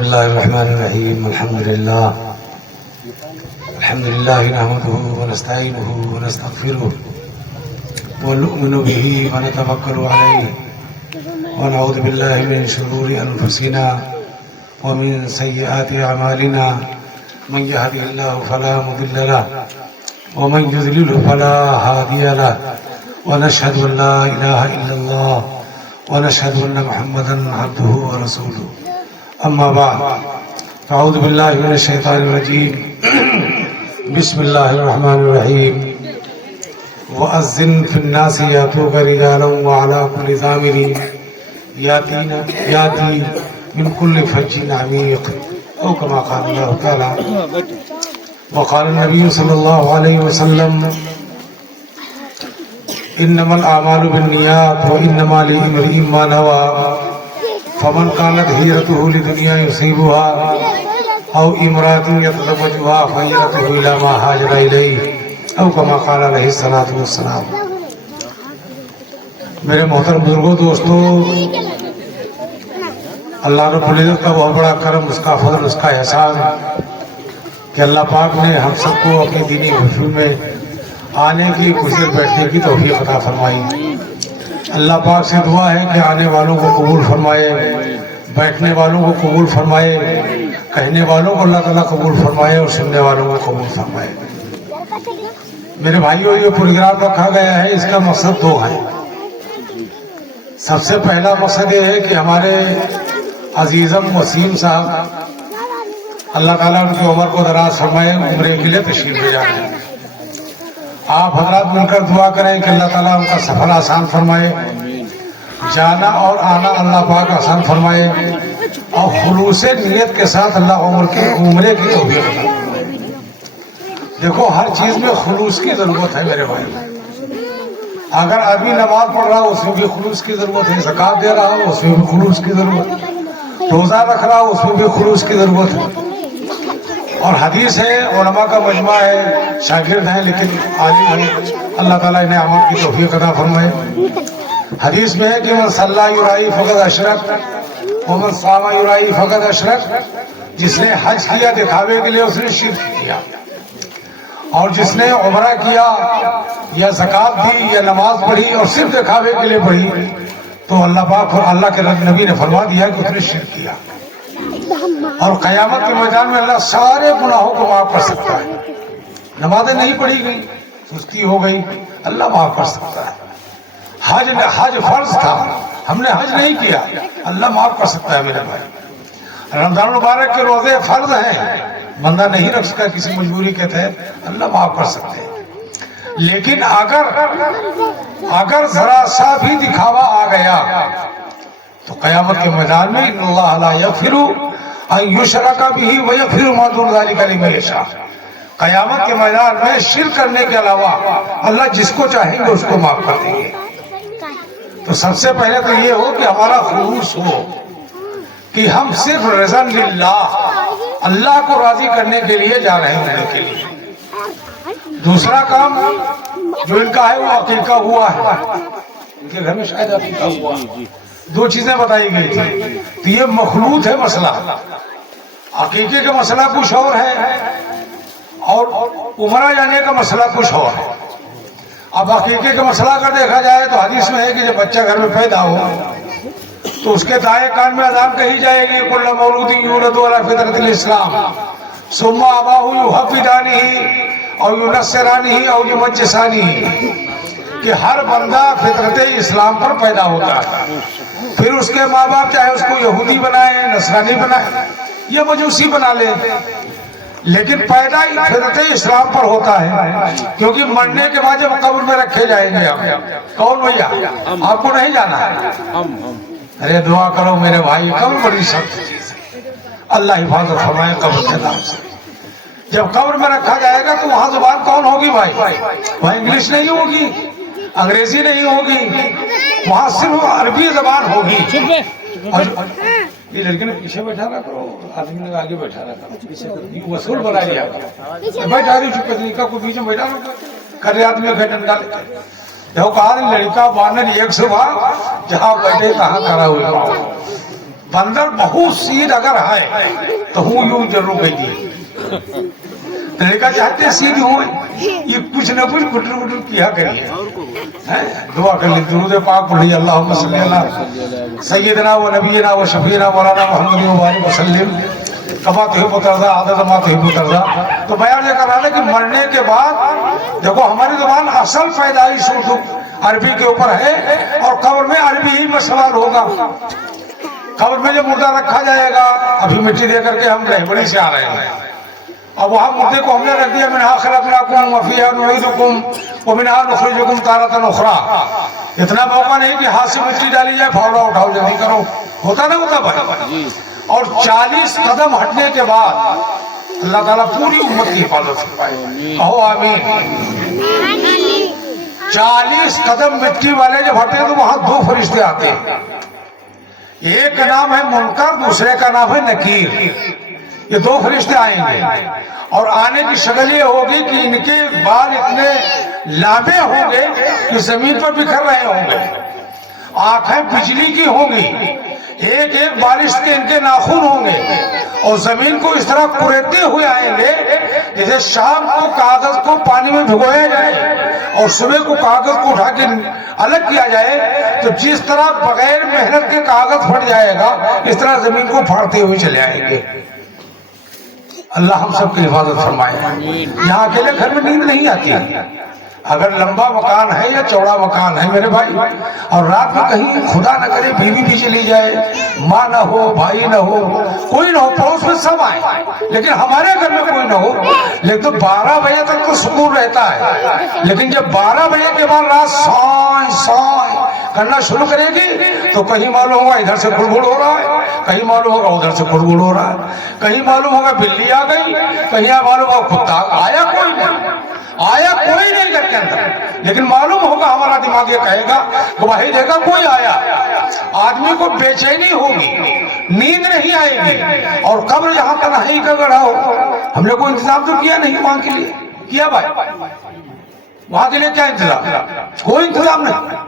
بسم الله الرحمن الرحيم. الحمد لله نحمده ونستعينه ونستغفره ونؤمن به ونتوكل عليه ونعوذ بالله من شرور أنفسنا ومن سيئات أعمالنا. من يهده الله فلا مضل له ومن يضلل فلا هادي له ونشهد أن لا إله إلا الله ونشهد أن محمدا عبده ورسوله. أما بعد فأعوذ بالله من الشيطان الرجيم. بسم الله الرحمن الرحيم. وأذن في الناس يأتوك رجالا وعلى كل ضامر يأتي من كل فج عميق أو كما قال الله تعالى. وقال النبي صلى الله عليه وسلم إنما الأعمال بالنيات وإنما لامرئ ما نوى فمن كانت هجرته لدنيا يصيبها أو امرأة يتزوجها فهجرته إلى ما هاجر إليه أو كما قال عليه الصلاة والسلام. میرے محترم بزرگوں، دوستوں، اللہ رب العزت کا بہت بڑا کرم، اس کا فضل، اس کا احسان کہ اللہ پاک نے ہم سب کو اپنی دینی محفل میں آنے کی، کچھ دیر بیٹھنے کی توفیق عطا فرمائی. اللہ پاک سے دعا ہے کہ آنے والوں کو قبول فرمائے، بیٹھنے والوں کو قبول فرمائے، کہنے والوں کو اللہ تعالیٰ قبول فرمائے اور سننے والوں کو قبول فرمائے. میرے بھائیوں، یہ پروگرام رکھا گیا ہے، اس کا مقصد دو ہے. سب سے پہلا مقصد یہ ہے کہ ہمارے عزیزم وسیم صاحب، اللہ تعالیٰ ان کی عمر کو دراز فرمائے، عمرے کے لیے تشریف لے جا رہے ہیں. آپ حضرات مل کر دعا کریں کہ اللہ تعالیٰ ان کا سفر آسان فرمائے، جانا اور آنا اللہ پاک آسان فرمائے، اور خلوص نیت کے ساتھ اللہ عمرے کی توفیق عطا فرمائے. دیکھو، ہر چیز میں خلوص کی ضرورت ہے میرے بھائی. اگر آدمی نماز پڑھ رہا ہو اس میں بھی خلوص کی ضرورت ہے، زکوٰۃ دے رہا ہو اس میں بھی خلوص کی ضرورت ہے، روزہ رکھ رہا ہو اس میں بھی خلوص کی ضرورت ہے. اور حدیث ہے، علماء کا مجمع ہے، شاگرد ہیں لیکن عالم ہیں، اللہ تعالیٰ انہیں عمل کی توفیق عطا فرمائے. حدیث میں ہے کہ من صلی یرائی فقد اشرک ومن صام یرائی فقد اشرک. جس نے حج کیا دکھاوے کے لیے اس نے شرک کیا، اور جس نے عمرہ کیا یا زکوٰۃ دی یا نماز پڑھی اور صرف دکھاوے کے لیے پڑھی تو اللہ پاک اور اللہ کے نبی نے فرما دیا کہ اس نے شرک کیا. اور قیامت کے میدان میں اللہ سارے گناہوں کو معاف کر سکتا ہے. نمازیں نہیں پڑھی گئی، سستی ہو گئی، اللہ معاف کر سکتا ہے. حج فرض تھا، ہم نے حج نہیں کیا، اللہ معاف کر سکتا ہے میرے بھائی. رمضان مبارک کے روزے فرض ہیں، بندہ نہیں رکھ سکا کسی مجبوری کے تحت، اللہ معاف کر سکتے ہیں. لیکن اگر ذرا سا بھی دکھاوا آ گیا تو قیامت کے میدان میں ان اللہ لا یغفر ان یشرک بہ ویغفر ما دون ذلک لمن یشاء. قیامت کے میدان میں شرک کرنے کے علاوہ اللہ جس کو چاہیں گے اس کو معاف کر دیں گے. تو سب سے پہلے تو یہ ہو کہ ہمارا خلوص ہو کہ ہم صرف رضا للہ، اللہ کو راضی کرنے کے لیے جا رہے ہیں عمرے کے لیے. دوسرا کام جو ان کا ہے وہ عقیقہ ہوا ہے، ان کے گھر میں شاید عقیقہ ہوا. دو چیزیں بتائی گئی تھی تو یہ مخلوط ہے مسئلہ. عقیقے کا مسئلہ کچھ اور ہے اور عمرہ جانے کا مسئلہ کچھ اور ہے. اب عقیقے کا مسئلہ اگر دیکھا جائے تو حدیث میں ہے کہ جب بچہ گھر میں پیدا ہو تو اس کے دائیں کان میں اذان کہی جائے گی کل مولود یولد علی فطرۃ الاسلام ثم اباہ یحفظانہ او ینصرانہ او یمجسانہ، کہ ہر بندہ فطرت اسلام پر پیدا ہوتا ہے، پھر اس کے ماں باپ چاہے اس کو یہودی بنائے، نصرانی بنائے یا مجوسی بنا لے، لیکن پیدا ہی فطرت اسلام پر ہوتا ہے. کیونکہ مرنے کے بعد جب قبر میں رکھے جائیں گے آپ کون بھیا؟ آپ کو نہیں جانا ہے. ارے دعا کرو میرے بھائی، قبر بڑی سخت چیز ہے، اللہ حفاظت فرمائے قبر کے نام سے. جب قبر میں رکھا جائے گا تو وہاں زبان کون ہوگی بھائی؟ وہاں انگلش نہیں ہوگی، انگریزی نہیں ہوگی، وہاں صرف عربی زبان ہوگی. یہ لڑکے نے پیچھے بیٹھا رہا کرو، آدمی نے آگے بیٹھا رہا کرو، پیچھے وصول بنا لیا کرو. بیٹھا رہی چکے لڑکا کو بیچ میں بیٹھا رہا کرے، آدمی کا ڈنڈا لیتے. دیکھو کہا لڑکا بانر ایک صبح جہاں بیٹھے کہاں کھڑا ہوئے. बंदर बहुत सीध अगर है तो हूँ यूं जरूर गई लड़का चाहते सीध हो ये कुछ न कुछ गुटर गुटर किया करिए दुआ कर ली दुरूद पाक पढ़िए अल्लाहुम्मा सल्ली अला सय्यदना व नबीना व शफीना मौलाना मुहम्मद व बारिक वसल्लम कमा तुहिब्बु तर्दा आदत मा तुहिब्बु तर्दा। तो बयान ये कर रहा है कि मरने के बाद देखो हमारी जुबान असल पैदाइश उर्दू अरबी के ऊपर है और कब्र में अरबी ही में सवाल होगा। कब्र में जो मुर्दा रखा जाएगा अभी मिट्टी दे करके हम रहबड़ी से आ रहे हैं अब वहां मुर्दे को हमने रख दिया मिनहा खलकनाकुम व फीहा नुईदुकुम व मिनहा नुखरिजुकुम तारतन उखरा। इतना मौका नहीं कि हाथ से मिट्टी डाली जाए फावड़ा उठाओ जल्दी करो होता ना होता भाई। और 40 कदम हटने के बाद अल्लाह ताला पूरी उम्मत की हिफाजत फरमाए कहो आमीन। 40 कदम मिट्टी वाले जब हटे तो वहां 2 फरिश्ते आते हैं एक का नाम है मुनकर दूसरे का नाम है नकीर। ये 2 फरिश्ते आएंगे और आने की शक्ल ये होगी कि इनके बाल इतने लांबे होंगे कि जमीन पर बिखर रहे होंगे आंखें बिजली की होंगी एक एक बारिश के इनके नाखून होंगे और जमीन को इस तरह कुरेदते हुए आएंगे जैसे शाम को कागज को पानी में भिगोया जाए और सुबह को कागज को उठा के अलग किया जाए तो जिस तरह बगैर मेहनत के कागज फट जाएगा इस तरह जमीन को फाड़ते हुए चले आएंगे। अल्लाह हम सबकी हिफाजत फरमाए। यहाँ अकेले घर में नींद नहीं आती अगर लंबा मकान है या चौड़ा मकान है मेरे भाई और रात में कहीं खुदा न करे बीवी भी चली जाए माँ न हो भाई न हो कोई न हो पड़ोस में सब आए लेकिन हमारे घर में कोई न हो लेकिन तो 12 बजे तक तो सुकून रहता है लेकिन जब 12 बजे के बाद रात साए साए करना शुरू करेगी तो कहीं मालूम होगा इधर से गुड़गुड़ हो रहा है कहीं मालूम होगा उधर से गुड़गुड़ हो रहा है कहीं मालूम होगा बिल्ली आ गई कहीं मालूम होगा कुत्ता आया कोई नहीं घर के अंदर लेकिन मालूम होगा हमारा दिमाग ये कहेगा गवाही देगा कोई आया। आदमी को बेचैनी होगी नींद नहीं आएगी और कब्र जहां तक नहीं का गढ़ा हो हमने कोई इंतजाम तो किया नहीं वहां के लिए किया भाई वहां के लिए क्या इंतजाम कोई इंतजाम नहीं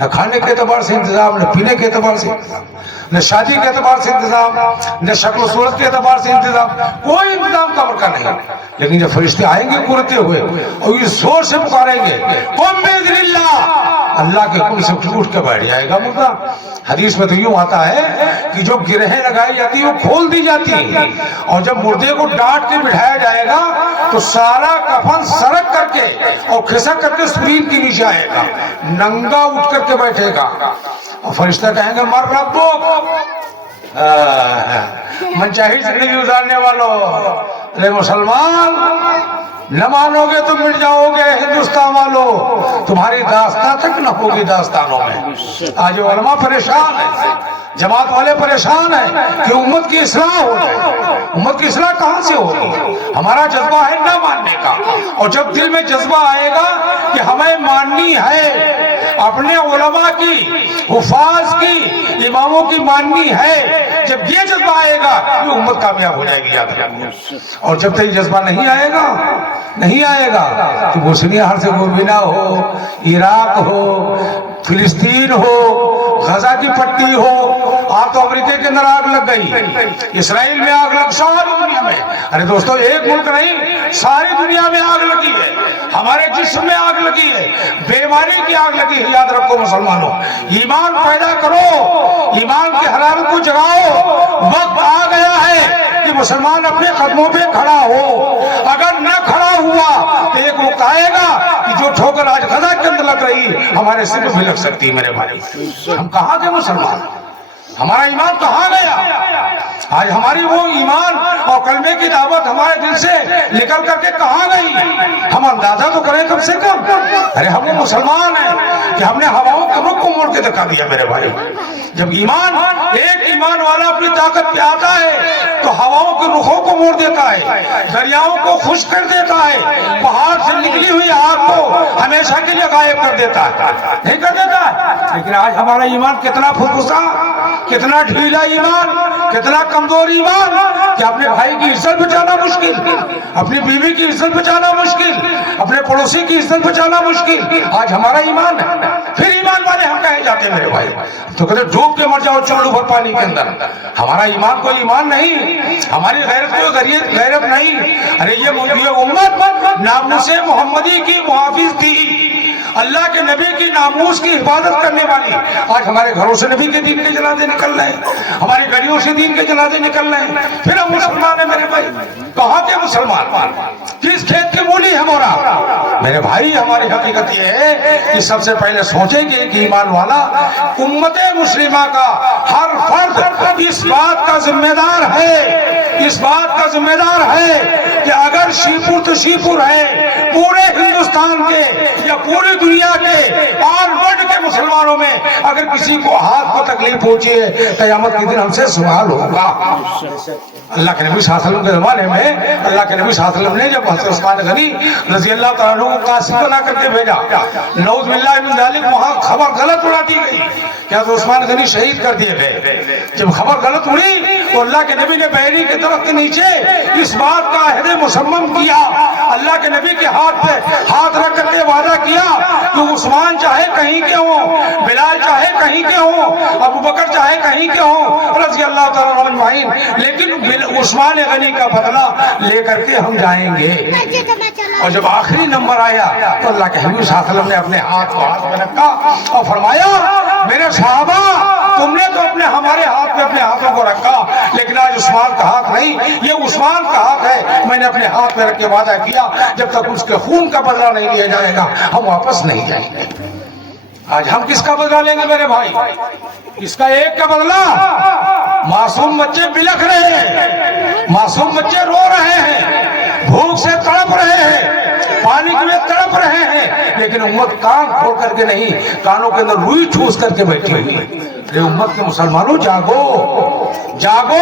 न खाने के एतबार से इंतजाम न पीने के एतबार से इंतजाम न शादी के एतबार से इंतजाम न शक्ल सूरत के एतबार से इंतजाम कोई इंतजाम कब्र का नहीं। लेकिन जब फरिश्ते आएंगे कुरते हुए और ये जोर से पुकारेंगे कुम बिइज़्निल्लाह अल्लाह के हुक्म से उठ के बैठ जाएगा मुर्दा। हदीस में तो यूं आता है कि जो गिरहें लगाई जाती है वो खोल दी जाती है और जब मुर्दे को डांट के बिठाया जाएगा तो सारा कफन सरक करके और खिसक करके स्क्रीन के नीचे आएगा नंगा उठ करके बैठेगा और फरिश्ता कहेंगे मर रब्बो मनचाही जिंदगी गुजारने वालों अरे मुसलमान न मानोगे तो मिट जाओगे हिंदुस्तान वालों तुम्हारी दास्तां तक न होगी दास्तानों में। आज उलमा परेशान है जमात वाले परेशान है कि उम्मत की इस्लाह हो जाए। उम्मत की इस्लाह कहां से होगी हमारा जज्बा है न मानने का और जब दिल में जज्बा आएगा कि हमें माननी है अपने उलमा की हुफाज की इमामों की माननी है जब ये जज्बा आएगा ये उम्मत कामयाब हो जाएगी याद रखना। और जब तक जज्बा नहीं आएगा तो बोस्निया हर्ज़ेगोविना हो इराक हो फिलिस्तीन हो गजा की पट्टी हो आप तो अमेरिका के अंदर आग लग गई इसराइल में आग लग सारी दुनिया में अरे दोस्तों एक मुल्क नहीं सारी दुनिया में आग लगी है हमारे जिस्म में आग लगी है बेईमानी की आग लगी है। याद रखो मुसलमानों ईमान पैदा करो ईमान की हरारत को जगाओ वक्त आ गया है कि मुसलमान अपने कदमों पे खड़ा हो अगर न खड़ा हुआ तो एक वक्त आएगा कि जो ठोकर आज गजा के अंदर लग रही हमारे सिर पे लग सकती है मेरे भाई। हम कहाँ के मुसलमान हमारा ईमान कहाँ गया आज हमारी वो ईमान और कलमे की दावत हमारे दिल से निकल करके कहाँ गई हम अंदाजा तो करें कम से कम। अरे हम वो मुसलमान हैं कि हमने हवाओं के रुख को मोड़ के दिखा दिया मेरे भाई। जब ईमान एक ईमान वाला अपनी ताकत पे आता है तो हवाओं के रुखों को मोड़ देता है दरियाओं को खुश कर देता है पहाड़ से निकली हुई आग को हमेशा के लिए गायब कर देता है नहीं कर देता है। लेकिन आज हमारा ईमान कितना फुसफुसा कितना ढीला ईमान कितना कमजोर ईमान कि अपने भाई की इज्जत बचाना मुश्किल अपनी बीवी की इज्जत बचाना मुश्किल अपने पड़ोसी की इज्जत बचाना मुश्किल, आज हमारा ईमान है, फिर ईमान वाले हम कहे जाते हैं मेरे भाई। तो कहते डूब के मर जाओ चुल्लू भर पानी के अंदर, हमारा ईमान कोई ईमान नहीं, हमारी गैरत कोई गैरत नहीं। अरे ये उम्मत नामूसे मोहम्मदी की मुहाफिज थी, अल्लाह के नबी की नामूस की हिफाजत करने वाली। आज हमारे घरों से नबी के दीन के जनाजे निकल रहे हैं, हमारी गलियों से दीन के जनाजे निकल रहे हैं, फिर हम मुसलमान हैं मेरे भाई। कहाँ के मुसलमान, किस खेत की मूली है मोरा? मेरे भाई हमारी हकीकत ये है कि सबसे पहले सोचेंगे कि ईमान वाला उम्मत मुस्लिमा का हर फर्द इस बात का जिम्मेदार है, इस बात का जिम्मेदार है कि अगर शीपुर तो शीपुर है, पूरे हिंदुस्तान के या पूरी दुनिया के और वर्ल्ड के मुसलमानों में अगर किसी को हाथ को तकलीफ पहुंची है, क़यामत के दिन हमसे सवाल होगा। अल्लाह के नबी सल्लल्लाहु अलैहि वसल्लम के जमाने में अल्लाह के नबी सल्लल्लाहु अलैहि वसल्लम ने जब हज़रत उस्मान गनी रजी अल्लाह तआला अन्हु को कासिम बना करके भेजा, नऊज़ बिल्लाहि मिन ज़ालिक, वहां खबर गलत उड़ा दी गई कि हज़रत उस्मान गनी शहीद कर दिए गए। जब खबर गलत उड़ी तो अल्लाह के नबी ने बहरी के दरख्त के नीचे इस बात का अहद मुसम्मम किया, अल्लाह के नबी के हाथ पे हाथ रख करके वादा किया कि उस्मान चाहे कहीं के हो, बिलाल चाहे कहीं के हो, अबू बकर चाहे कहीं के हो रज़ी अल्लाह तआला अन्हुम अजमाइन, लेकिन उस्मान गनी का बदला लेकर के हम जाएंगे। और जब आखिरी नंबर आया तो अल्लाह के हबीब सल्लल्लाहु अलैहि वसल्लम ने अपने हाथ को हाथ में रखा और फरमाया, मेरे सहाबा तुमने तो अपने हमारे हाथ में अपने हाथों को रखा, लेकिन आज उस्मान का हाथ नहीं, ये उस्मान का हाथ है। मैंने अपने हाथ में रख के वादा किया जब तक उसके खून का बदला नहीं लिया जाएगा हम वापस नहीं जाएंगे। आज हम किसका बदला लेंगे मेरे भाई? इसका एक का बदला। मासूम बच्चे बिलख रहे हैं, मासूम बच्चे रो रहे हैं, भूख से तड़प रहे हैं, पानी के लिए तड़प रहे हैं, लेकिन उम्मत कान खोल करके नहीं, कानों के अंदर रुई ठूस करके बैठी हुई है। अरे उम्मत के मुसलमानों जागो, जागो,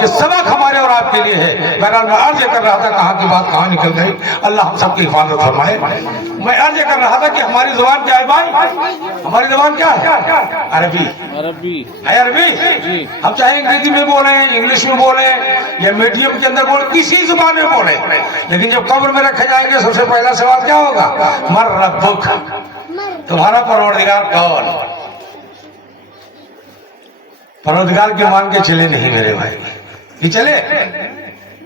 ये सबक हमारे और आपके लिए है। बहरहाल मैं अर्ज कर रहा था, कहाँ की बात कहाँ निकल गई, अल्लाह हम सबकी हिफाजत फरमाए। मैं अर्ज कर रहा था कि हमारी जुबान क्या है भाई? हमारी जुबान क्या है? अरबी, अरबी है, अरबी। हम चाहे अंग्रेजी में बोले, इंग्लिश में बोले या मीडियम के अंदर बोले, किसी जुबान में बोले, लेकिन जब कब्र में रखे जाएंगे सबसे पहला सवाल क्या होगा? मर रब्बुक, तुम्हारा परवरदिगार कौन? परवरदिगार के मान के चले नहीं मेरे भाई, ये चले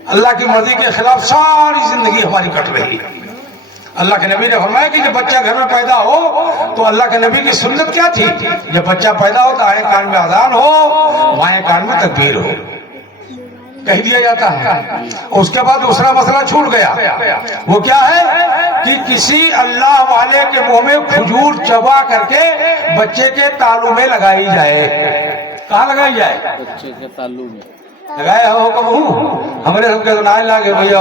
अल्लाह की मर्जी के खिलाफ सारी जिंदगी हमारी कट रही। अल्लाह के नबी ने फरमाया कि जब बच्चा घर में पैदा हो तो अल्लाह के नबी की सुन्नत क्या थी? जब बच्चा पैदा हो दाएं कान में अजान हो, बाएं कान में तकबीर हो, कह दिया जाता है। उसके बाद दूसरा मसला छूट गया, वो क्या है कि किसी अल्लाह वाले के मुंह में खजूर चबा करके बच्चे के तालू में लगाई जाए। कहाँ लगाई जाए? बच्चे के तालू में लगाया हो कबू? हमारे सबके तो ना लागे भैया,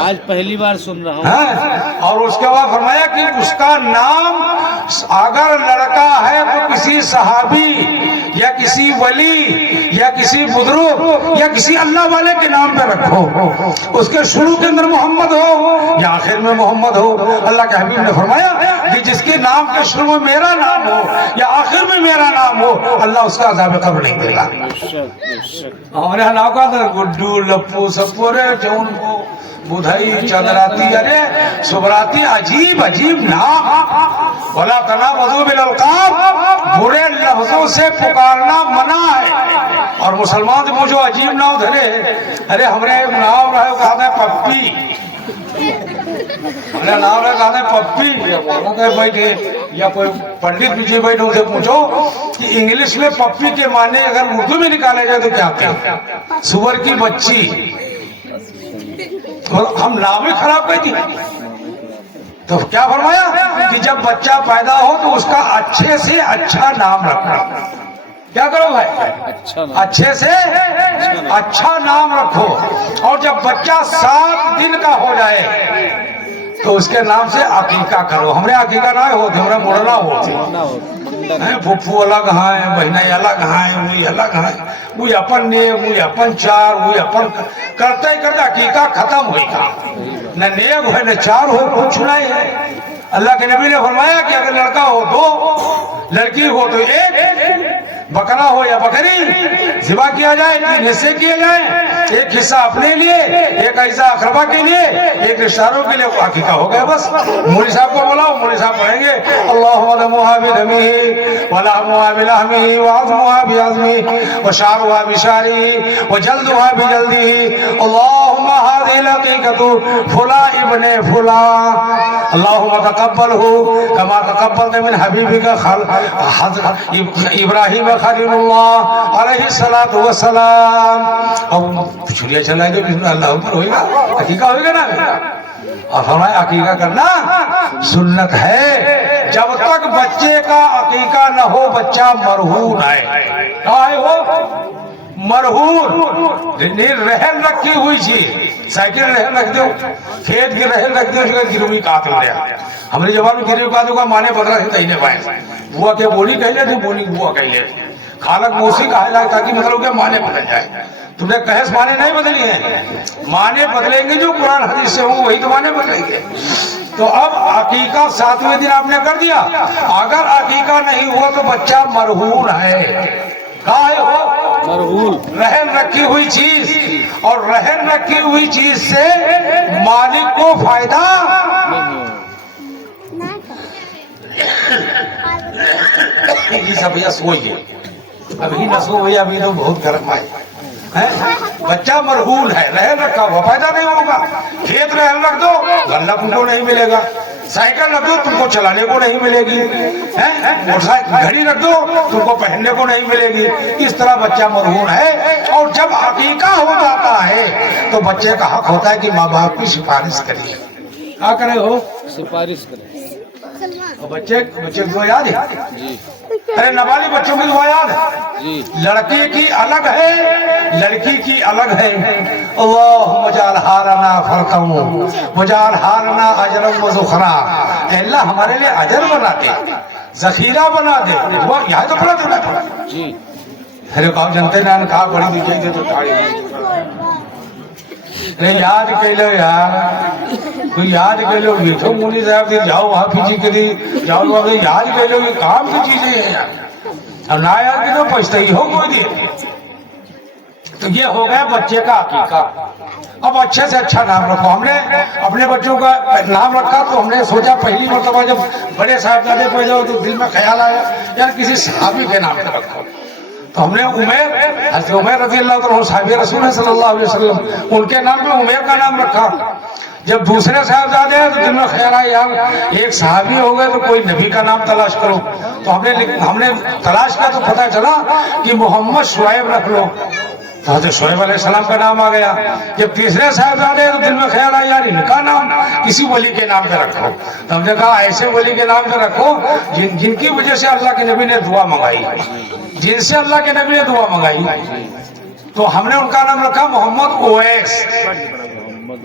आज पहली बार सुन रहा हूँ। और उसके बाद फरमाया कि उसका नाम अगर लड़का है तो किसी सहाबी या किसी वली या किसी बुजुर्ग या किसी अल्लाह वाले के नाम पे रखो, उसके शुरू के अंदर मोहम्मद हो या आखिर में मोहम्मद हो। अल्लाह के हबीब ने फरमाया कि जिसके नाम के शुरू में मेरा नाम हो या आखिर में मेरा नाम हो, अल्लाह उसका अज़ाब कब्र नहीं देगा। हमारे यहाँ नाम का था गुड्डू, लप्पू, सप्पोरे, जौन को बुधाई, चंद्राती, अरे सुबराती, अजीब अजीब नाम। वला तनाबज़ू बिल अलक़ाब, बुरे लफ्जों से पुकारना मना है। और मुसलमान तो मुझे अजीब नाम धरे, अरे हमरे नाम रहे कहा था पप्पी, मेरा नाम है कहा पप्पी। बैठे या कोई पंडित पीछे बैठे उनसे पूछो कि इंग्लिश में पप्पी के माने अगर उर्दू में निकाले जाए तो क्या क्या? सुअर की बच्ची। तो हम नाम ही खराब कर दिए। तो क्या फरमाया कि जब बच्चा पैदा हो तो उसका अच्छे से अच्छा नाम रखना। क्या करो भाई? अच्छे से अच्छा नाम रखो। और जब बच्चा 7 दिन का हो जाए तो उसके नाम से अकीका करो। हमरे अकीका ना होते, हमरा मोड़ना होते। फुफ्फू अलग है, बहना अलग है, वही अलग है, वो अपन ने, वो अपन चार, वो अपन करते करते अकीका खत्म होगा। न नेक है न चार हो, कुछ नहीं है। अल्लाह के नबी ने फरमाया कि अगर लड़का हो 2, लड़की हो तो 1, बकरा हो या बकरी ज़िबा किया जाए, 3 हिस्से किए जाए। ایک حصہ اپنے لیے، ایک حصہ اقربا کے لیے، ایک رشتہ داروں کے لیے، عقیقہ ہو گیا بس. مولوی صاحب کو بلاؤ، مولوی صاحب پڑھیں گے اللہم دموہا بدمہ ولحمہا بلحمہ وعظمہا بعظمہ وشعرہا بشعرہ وجلدہا بجلدہ اللہم ہذہ العقیقۃ فلاں ابن فلاں اللہم تقبلہ کما تقبلت من حبیبک ابراہیم خلیل اللہ علیہ الصلوۃ والسلام. اب چھڑیا چلائے گے بسم اللہ اوپر ہوئے گا، عقیقہ ہوئے گا نا. اور فرمایا عقیقہ کرنا سنت ہے جب تک بچے کا عقیقہ نہ ہو بچہ مرہون ہے. آئے ہو مرہون رہن رکھی ہوئی چیز، سائیکل رہن رکھ دو، کھیت کی رہن رکھ دو، اس کا گروی کات ہو گیا. ہمارے جواب میں گروی کاتوں کا مانے بدلا سے تہینے پائے. بوا کے بولی کہہ لیتے، بولی بوا کہہ لیتے. خالق موسی کہا جائے تاکہ مطلب کہ مانے بدل جائے. تم نے کہس مانے نہیں بدلی ہیں، مانے بدلیں گے جو قرآن حدیث سے ہوں وہی تو مانے بدلیں گے. تو اب عقیقہ 7ویں دن آپ نے کر دیا. اگر عقیقہ نہیں ہوا تو بچہ مرہون ہے. کہا ہو مرہون، رہن رکھی ہوئی چیز، اور رہن رکھی ہوئی چیز سے مالک کو فائدہ یہ سب یہ سوئیے ابھی نہ سوئیے، ابھی تو بہت گرم آئے. بچہ مرہون ہے، رہن رکھا ہوا، فائدہ نہیں ہوگا. کھیت رہن رکھ دو غلہ تم کو نہیں ملے گا، سائیکل رکھ دو تم کو چلانے کو نہیں ملے گی، گھڑی رکھ دو تم کو پہننے کو نہیں ملے گی. اس طرح بچہ مرہون ہے. اور جب عقیقہ ہو جاتا ہے تو بچے کا حق ہوتا ہے کہ ماں باپ کی سفارش کریے. کیا کرے ہو؟ سفارش کرے. بچے دعا یاد ہے؟ ارے نابالغ بچوں کی دعا یاد ہے؟ لڑکی کی الگ ہے، لڑکی کی الگ ہے. اللہم اجعلھا لنا فرقا واجعلھا لنا اجرا وذخرا. اے اللہ ہمارے لیے اجر بنا دے، ذخیرہ بنا دے. دعا یہاں تو پڑھا دینا پڑا. ارے باپ جانتے نا کہا بڑی دیجیے دے تو تھاڑی یاد کر لو یار، کوئی یاد کر لو. بیٹھو مونی صاحب دی جاؤ وہاں پیچھے کری جاؤ وہاں یاد کر لو. یہ کام کی چیزیں ہیں یار. اب نہ یاد کی تو پچھتائی ہو کوئی دے. تو یہ ہو گیا بچے کا عقیقہ. اب اچھے سے اچھا نام رکھو. ہم نے اپنے بچوں کا نام رکھا تو ہم نے سوچا پہلی مرتبہ جب بڑے صاحبزادے پیدا ہو تو دل میں خیال آیا یار کسی صحابی کے نام پہ رکھو. تو ہم نے عمیر، حضرت عمیر رضی اللہ عنہ صحابی رسول صلی اللہ علیہ وسلم، ان کے نام پہ عمیر کا نام رکھا. جب دوسرے صاحبزادے ہیں تو دل میں خیال آیا یار ایک صحابی ہو گئے تو کوئی نبی کا نام تلاش کرو. تو ہم نے تلاش کیا تو پتہ چلا کہ محمد شعیب رکھ لو. تو حضرت شعیب علیہ السلام کا نام آ گیا. جب تیسرے صاحبزادے ہیں تو دل میں خیال آیا یار ان کا نام کسی ولی کے نام پہ رکھو. تو ہم نے کہا ایسے ولی کے نام پہ رکھو جن کی وجہ سے اللہ کے نبی نے دعا منگائی، جن سے اللہ کے نبی نے دعا منگائی. تو ہم نے ان کا نام رکھا محمد اویس.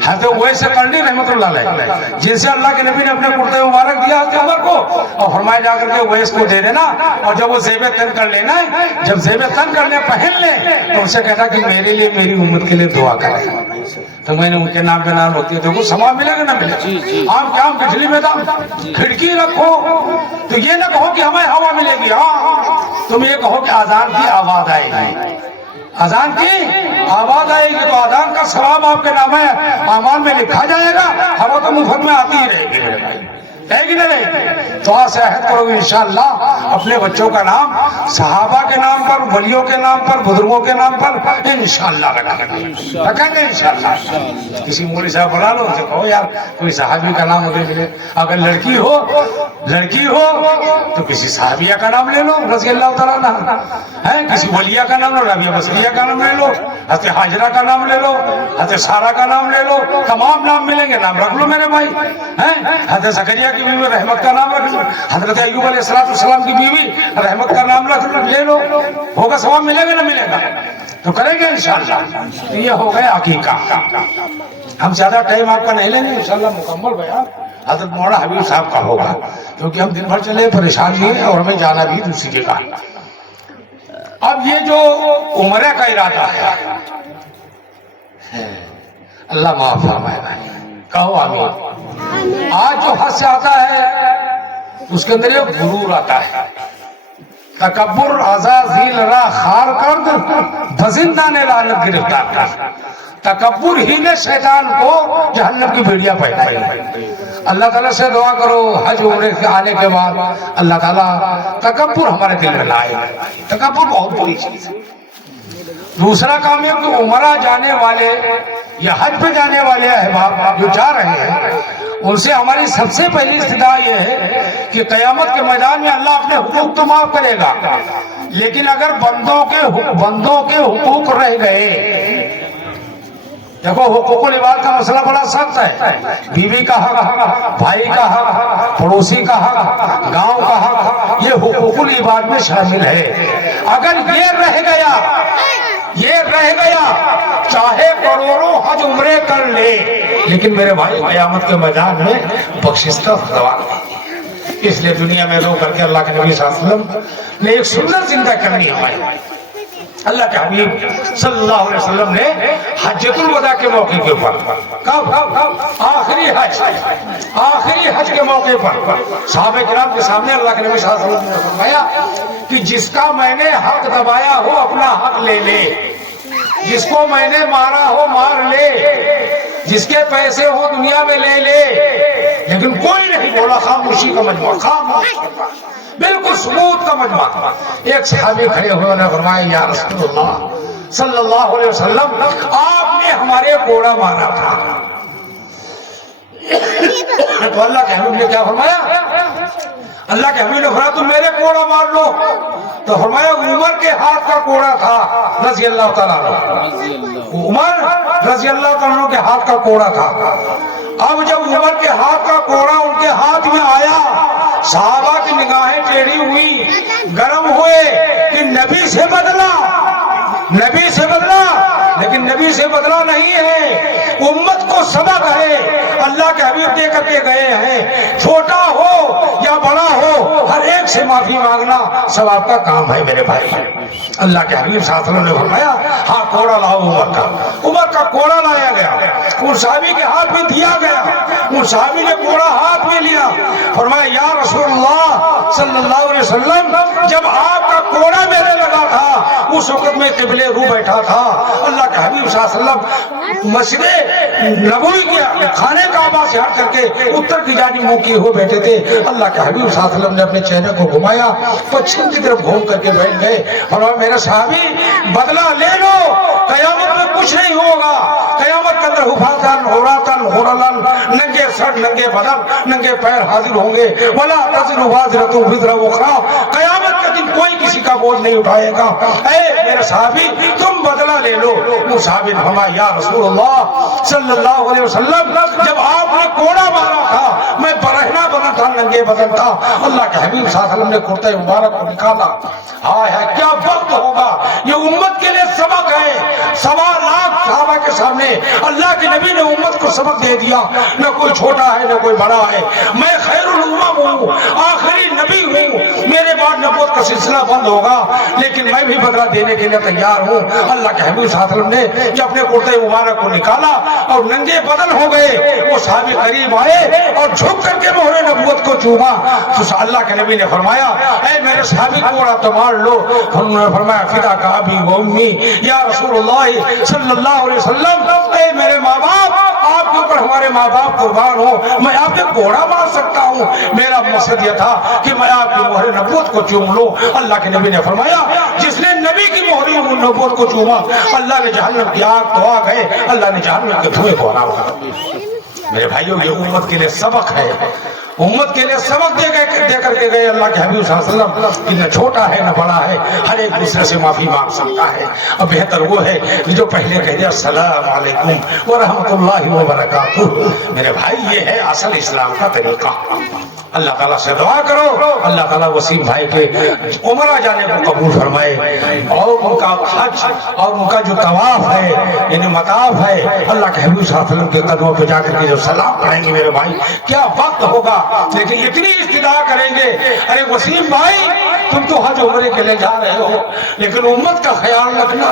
حضرت اویس قرنی رحمۃ اللہ علیہ، جن سے اللہ کے نبی نے اپنے کرتے مبارک دیا حضرت عمر کو اور فرمایا جا کر کے اویس کو دے دینا. اور جب وہ زیب تن کر لینا ہے، جب زیب تن کرنے پہن لے تو ان سے کہتا کہ میرے لیے میری امت کے لیے دعا کرے. تو میں نے ان کے نام پہ نام رکھ دیا. دیکھو ثواب ملے گا نہ ملے. آم کام کھجلی میں تھا کھڑکی رکھو تو یہ نہ کہو کہ ہمیں ہوا ملے گی. ہاں تم یہ کہو کہ اذان کی آواز آئے گی، اذان کی آواز آئے گی تو اذان کا ثواب آپ کے نام اعمال میں لکھا جائے گا. ہوا تو مفت میں آتی ہی رہے گی میرے بھائی، ہے کہ نہیں؟ تو سے عہد کرو گے انشاءاللہ اپنے بچوں کا نام صحابہ کے نام پر، ولیوں کے نام پر، بزرگوں کے نام پر انشاءاللہ رکھیں گے انشاءاللہ. کسی مولوی صاحب بنا لو تو کہو یار کوئی صحابی کا نام مجھے ملے. اگر لڑکی ہو تو کسی صحابیہ کا نام لے لو رضی اللہ تعالیٰ عنہ، ہے کسی ولیہ کا نام لو، رابعہ بصریہ کا نام لے لو، حضرت حاجرہ کا نام لے لو، حضرت سارہ کا نام لے لو. تمام نام ملیں گے، نام رکھ لو میرے بھائی. حضرت زکریا کی بیوی رحمت کا نام رکھ لو، حضرت ایوب علیہ السلام کی بیوی رحمت کا نام رکھ لے لو. ہوگا ثواب ملے گا نہ ملے گا؟ تو کریں گے انشاءاللہ. یہ ہو گیا عقیقہ. ہم زیادہ ٹائم آپ کا نہیں لیں گے انشاءاللہ. مکمل بیان حضرت مولانا حبیب صاحب کا ہوگا کیونکہ ہم دن بھر چلے پریشان نہیں ہیں اور ہمیں جانا بھی دوسری جگہ. اب یہ جو عمرے کا ارادہ ہے اللہ معاف فرمائے بھائی، کہو آمین. آج جو حد سے آتا ہے اس کے اندر یہ غرور آتا ہے. تکبر ازا ذیل را خار کرد फजिंदा ने लानत गिरफ्तार कर। तकब्बुर ही ने शैतान को जहन्नम की बेड़ियां पहनाई। अल्लाह ताला से दुआ करो हज उम्रे के आने के बाद अल्लाह ताला तकब्बुर हमारे दिल में लाए। तकब्बुर बहुत बुरी चीज है। दूसरा काम है कि उमरा जाने वाले या हज पे जाने वाले अहबाब जो जा रहे हैं उनसे हमारी सबसे पहली इस्तदा ये है कि क़यामत के मैदान में अल्लाह अपने हुकूक तो माफ करेगा, लेकिन अगर बंदों के हुकूक रह गए, देखो हुकूकुल इबाद का मसला बड़ा सख्त है। बीवी का हक, भाई का हक, पड़ोसी का हक, गांव का हक, ये हुकूकुल इबाद में शामिल है। अगर ये रह गया चाहे करोड़ों हज उम्रे कर ले, लेकिन मेरे भाई क़यामत के मैदान में बख्शिश का सवाल नहीं। इसलिए दुनिया में रो करके अल्लाह के नबी सल्लल्लाहु अलैहि वसल्लम ने एक सुंदर जिंदा करनी हमारी। अल्लाह के हबीब सल्लल्लाहु अलैहि वसल्लम ने हज्जतुल वदा के मौके के ऊपर, कब आखिरी हज के मौके पर सहाबा किराम के सामने अल्लाह के नबी सल्लल्लाहु अलैहि वसल्लम ने फरमाया कि जिसका मैंने हक दबाया हो अपना हक ले ले, जिसको मैंने मारा हो मार ले, जिसके पैसे हो दुनिया में ले ले। लेकिन कोई नहीं बोला। खामोशी का मजमा, खामोशी, बिल्कुल सुकूत का मजमा। एक सहाबी खड़े हुए उन्होंने फरमाया या रसूलुल्लाह सल्लल्लाहु अलैहि वसल्लम आपने हमारे कोड़ा मारा था। तो अल्लाह के हबीब ने क्या फरमाया? अल्लाह के हबीब ने फरमाया तुम मेरे कोड़ा मार लो। तो फरमाया उमर के हाथ का कोड़ा था रज़ी अल्लाह तआला अन्हु, उमर रज़ी अल्लाह तआला अन्हु के हाथ का कोड़ा था। अब जब उमर के हाथ का कोड़ा उनके हाथ में आया, सहाबा की निगाहें टेढ़ी हुई, गर्म हुए कि नबी से बदला, लेकिन नबी से बदला नहीं है, उम्मत को सबक है। अल्लाह के हबीब दे करके गए हैं, छोटा हो या बड़ा हो हर एक से माफी मांगना सब आपका काम है मेरे भाई। अल्लाह के हबीब सल्लल्लाहु अलैहि वसल्लम ने फरमाया हाँ कोड़ा लाओ उमर का कोड़ा लाया गया, उन सहाबी के हाथ में दिया गया, उन सहाबी ने कोड़ा हाथ में लिया। फरमाया या रसूलुल्लाह सल्लल्लाहु अलैहि वसल्लम जब आपका कोड़ा मेरे लगा था उस वक्त में किबले रू बैठा था। अल्लाह के हबीब सल्लल्लाहु अलैहि वसल्लम मस्जिद नबवी के खाने काबा से हट करके उत्तर की जानिब मुंह किए हुए बैठे थे। अल्लाह के हबीब सल्लल्लाहु अलैहि वसल्लम ने अपने चेहरे को घुमाया, पश्चिम की तरफ घूम करके बैठ गए। और मेरे साहबी बदला ले लो, कयामत में कुछ नहीं होगा। कयामत के अंदर हुफातन औरातन हुरलन, नंगे सर नंगे बदन नंगे पैर हाजिर होंगे। वला तज़िरु वाज़िरतुन विज़रा उख़रा, कयामत के दिन कोई किसी का बोझ नहीं उठाएगा। ऐ मेरे साहबी तुम बदला ले लो। वो साहबी ने फरमाया या रसूलुल्लाह सल्लल्लाहु अलैहि वसल्लम जब आपने कोड़ा मारा था मैं बरहना बना था, नंगे बदन था। अल्लाह के हबीब सल्लल्लाहु अलैहि वसल्लम ने कुर्ते मुबारक को निकाला। हाय हाय क्या वक्त होगा, ये उम्मत के लिए सबक है। 1.25 लाख सहाबा के सामने अल्लाह के नबी ने उम्मत को सबक दे दिया, न कोई छोटा है न कोई बड़ा है। मैं खैरुल उम्मम हूँ, आखिरी नबी हूँ, मेरे बाद नबूवत का सिलसिला बंद होगा, लेकिन मैं भी बदला देने के लिए तैयार हूँ। अल्लाह के हबीब सल्लल्लाहु अलैहि वसल्लम ने जब अपने कुर्ते मुबारक को निकाला और नंगे बदन हो गए, वो सहाबी करीब आए और झुक करके मोहरे नबूवत को चूमा। तो अल्लाह के नबी ने फरमाया ऐ मेरे सहाबी कोड़ा तो मार लो। उन्होंने फरमाया फिदा का अबी व उम्मी या रसूलुल्लाह सल्लल्लाहु अलैहि वसल्लम, ऐ मेरे माँ बाप आपके ऊपर हमारे माँ बाप कुर्बान हो, मैं आपके कोड़ा मार सकता हूँ। मेरा मकसद यह था कि मैं आपकी मोहरे नबूवत को चूम लूं। अल्लाह के नबी ने फरमाया जिसने नबी की मोहरी नबूवत को चूमा अल्लाह ने जहन्नम की आग तो आ गए, अल्लाह ने जहन्नम के धुएं को हरा दिया। मेरे भाइयों ये उम्मत के लिए सबक है, उम्मत के लिए सबक दे करके गए अल्लाह के हबीब सल्लल्लाहु अलैहि वसल्लम कि न छोटा है न बड़ा है, हर एक दूसरे से माफी मांग सकता है। अब बेहतर वो है कि जो पहले कह दिया अस्सलाम वालेकुम व रहमतुल्लाहि व बरकातुहू। मेरे भाई ये है असल इस्लाम का तरीका। अल्लाह ताला से दुआ करो अल्लाह ताला वसीम भाई के उमरा जाने को कबूल फरमाए और उनका हज और उनका जो तवाफ है यानी मताफ है, अल्लाह के हबीब सल्लल्लाहु अलैहि वसल्लम के कदमों पे जाकर के जो सलाम पढ़ेंगे मेरे भाई क्या वक्त होगा। लेकिन इतनी इस्तिदा करेंगे अरे वसीम भाई तुम तो हज उम्रे के लिए जा रहे हो, लेकिन उम्मत का ख्याल रखना।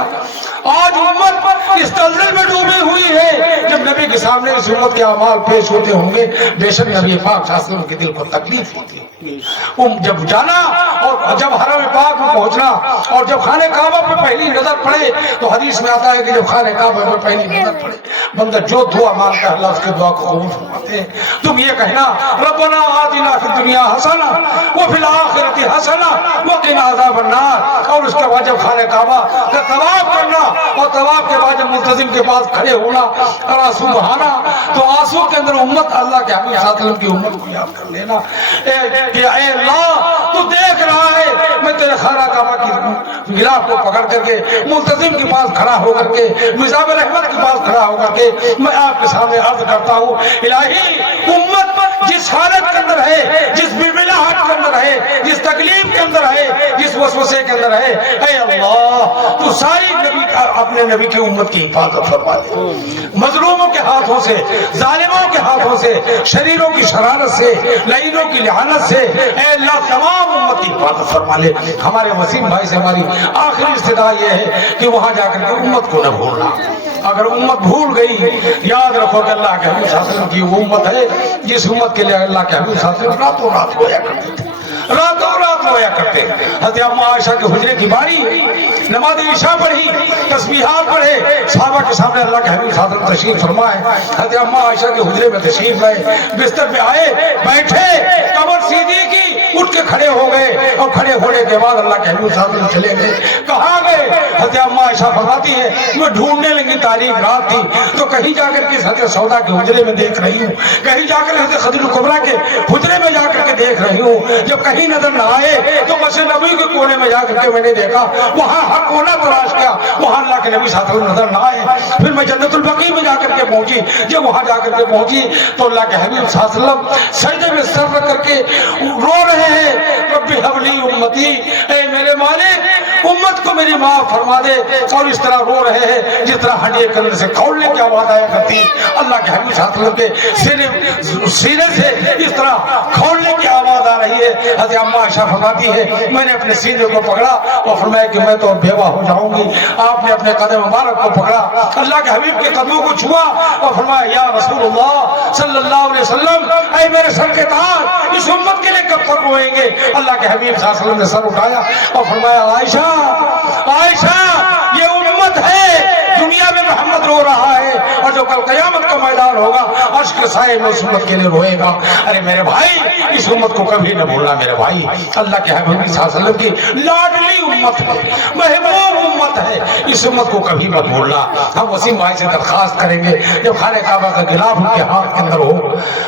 आज उम्मत इस दलदल में डूबी हुई है। जब नबी के सामने इस उम्मत के अमाल पेश होते होंगे, बेशक नबी पाक सल्लल्लाहु के दिल को तकलीफ होती है। जब जाना और जब हरम पाक में पहुंचना और जब खाने काबा पे पहली नजर पड़े, तो हदीस में आता है कि जब खाने काबा पे पहली नजर पड़े, बंदा जो दुआ मांगता है अल्लाह उसकी दुआ को कबूल फरमाते हैं। तुम ये कहना रब्बना आतिना फिद दुनिया हसना व फिल आखिरति हसना व क़िना अज़ाबन्नार, और उसके बाद जब खाने काबा का तवाफ करना और तवाफ के बाद जब मुल्तजिम के पास खड़े होना और आंसू बहाना, तो आंसू के अंदर उम्मत अल्लाह के हबीब सल्लल्लाहु अलैहि वसल्लम की उम्मत को याद कर लेना कि ऐ अल्लाह तू देख रहा है मैं तेरे खाना काबा की गिलाफ को पकड़ करके मुल्तजिम के पास खड़ा होकर के मिज़ाब रहमत के पास खड़ा होकर के मैं आपके सामने अर्ज करता हूँ, इलाही उम्मत जिस हालत के अंदर है, जिस बिलबिलाहट के अंदर है, जिस तकलीफ के अंदर है, जिस वसवसे के अंदर है, ऐ अल्लाह तू सारी नबी का अपने नबी की उम्मत की हिफाजत फरमा ले। मजलूमों के हाथों से, जालिमों के हाथों से, शरीरों की शरारत से, लईनों की लिहानत से ऐ अल्लाह तमाम उम्मत की हिफाजत फरमा ले। हमारे वसीम भाई से हमारी आखिरी इस्तिदा यह है कि वहां जाकर के उम्मत को न भूलना। अगर उम्मत भूल गई, याद रखो कि अल्लाह के हबीब सल्लल्लाहु अलैहि वसल्लम की वो उम्मत है जिस उम्मत के लिए अल्लाह के हबीब सल्लल्लाहु अलैहि वसल्लम रातों रात रोया करते थे, रातों रात रोया करते। हज़रत अम्मा आयशा के हुजरे की बारी, नमाज इशा पढ़ी, तस्बीहात पढ़े, सहाबा के सामने अल्लाह के हबीब सल्लल्लाहु अलैहि वसल्लम तशरीफ फरमाए। हज़रत अम्मा आयशा के हुजरे में तशरीफ लाए, बिस्तर पे आए, बैठे, कमर सीधी की, उठ के खड़े हो गए और खड़े होने के बाद अल्लाह के हबीब सल्लल्लाहु अलैहि वसल्लम चले गए। कहाँ गए? हज़रत अम्मा आयशा फरमाती है मैं ढूंढने लगी, तारीख रात थी, तो कहीं जाकर के हज़रत सौदा के हुजरे में देख रही हूँ, कहीं जाकर हज़रत खदीजा कुबरा के हुजरे में जाकर के देख रही हूँ। जब कहीं नजर न आए तो मस्जिद नबी के कोने में जाकर के मैंने देखा, वहाँ हर कोना तलाश किया, वहाँ अल्लाह के नबी सल्लल्लाहु अलैहि वसल्लम नजर न आए। फिर मैं जन्नतुल बकी में जाकर के पहुंची, जब वहाँ जाकर के पहुंची तो अल्लाह के हबीब सल्लल्लाहु अलैहि वसल्लम सजदे में सर रख करके रो रहे हैं, रब्बी हबली उम्मती, ऐ मेरे मालिक उम्मत को मेरी माफ फरमा दे। और इस तरह रो रहे हैं जिस तरह हड्डियां के अंदर से खौलने की आवाज आया करती, अल्लाह के हबीब सल्लल्लाहु अलैहि वसल्लम के सीने से इस तरह खौलने की आवाज आ रही है। हज़रत अम्मा आयशा फरमाती है मैंने अपने सीने को पकड़ा और फरमाया कि मैं तो बेवा हो जाऊंगी। आपने अपने कदम मुबारक को पकड़ा, अल्लाह के हबीब के कदमों को छुआ और फरमाया या रसूलुल्लाह सल्लल्लाहु अलैहि वसल्लम, ऐ मेरे सर के ताज, इस उम्मत के लिए कब तक रोएंगे? अल्लाह के हबीब सल्लल्लाहु अलैहि वसल्लम ने सर उठाया और फरमाया आयशा, आयशा ये उम्मत है, दुनिया में मोहम्मद रो रहा है और जो कल क़यामत का मैदान होगा अर्श के साए में उस उम्मत के लिए रोएगा। अरे मेरे भाई इस उम्मत को कभी न भूलना मेरे भाई, अल्लाह के हबीब सल्लल्लाहु अलैहि वसल्लम की लाडली उम्मत है, महबूब उम्मत है, इस उम्मत को कभी मत भूलना। हम वसीम भाई से दरखास्त करेंगे जब खाने काबा का गिलाफ उनके हाथ के अंदर हो,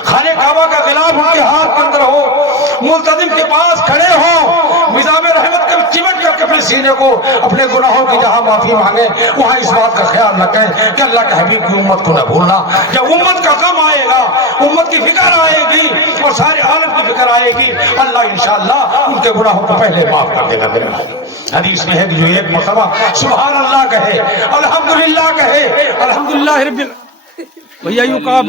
खाने काबा का गिलाफ उनके हाथ के अंदर हो, मुल्तजिम के पास खड़े हो, मिज़ाब रहमत के चिमट करके अपने सीने को अपने गुनाहों की जहाँ माफी मांगे वहाँ इस बात का ख्याल रखें कि अल्लाह के हबीब की उम्मत को न भूलना। जब उम्मत का गम आएगा, उम्मत की फिक्र आएगी और सारे आलम की फिक्र आएगी, अल्लाह इंशाअल्लाह उनके गुनाहों को पहले माफ कर देगा मेरे भाई। हदीस में है कि जो एक मरतबा सुभान अल्लाह कहे, अल्हम्दुलिल्लाह कहे, अल्हम्दुलिल्लाह रब्बिल भैया यूं कहा